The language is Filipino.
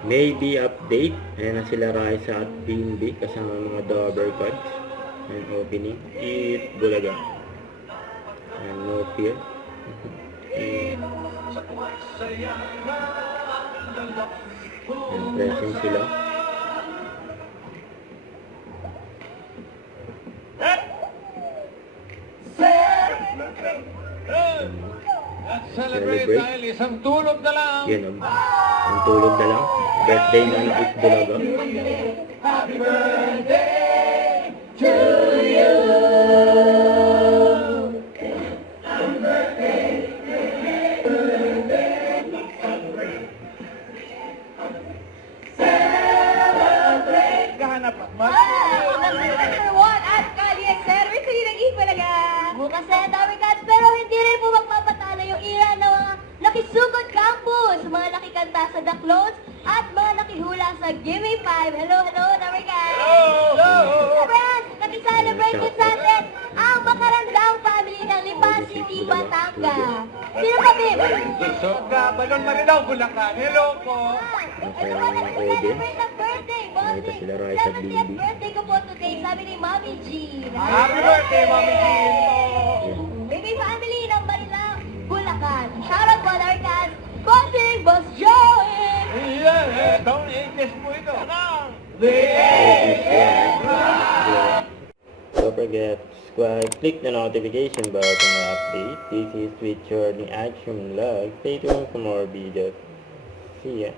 Maybe update. Ayan na sila Raisa at Bimbi kasama mga Dover Cards. And opening. Eat Bulaga. And no fear. And present sila. Celebrate dahil isang tulog na lang. Yan, ang tulog na lang. Birthday na ng Eat Bulaga. Happy birthday to you. Gahanap mas. Number 1 at Kalye Service. Hindi nag-Eat Bulaga. Bukas na yung dami cuts, pero hindi rin po magpapatalo yung ira ng mga nakisugod campus, mga nakikanta sa The Close, at mga nakihula sa Gimme 5. Hello, number guys! Hello! Friends, nakiselebrate din sa atin ang makarandang family ng Lipa City, Batangas. Sino kami? Soga, Balon Marilao, Bulacan. Hello po. Ito ba nakiselebrate ng birthday, Nakita bossing? sila Raisa at 70th Bimbi. birthday ko po today, sabi ni Mami Jean. Happy birthday, Mami Jean. Baby family ng Marilao, Bulacan. Shoutout po our cast, Bossing, Boss Joey! Yeah, don't ages mo ito. Don't forget to subscribe, click the notification bell for more update. This is with your Action Vlog. Stay tuned for more videos. See ya.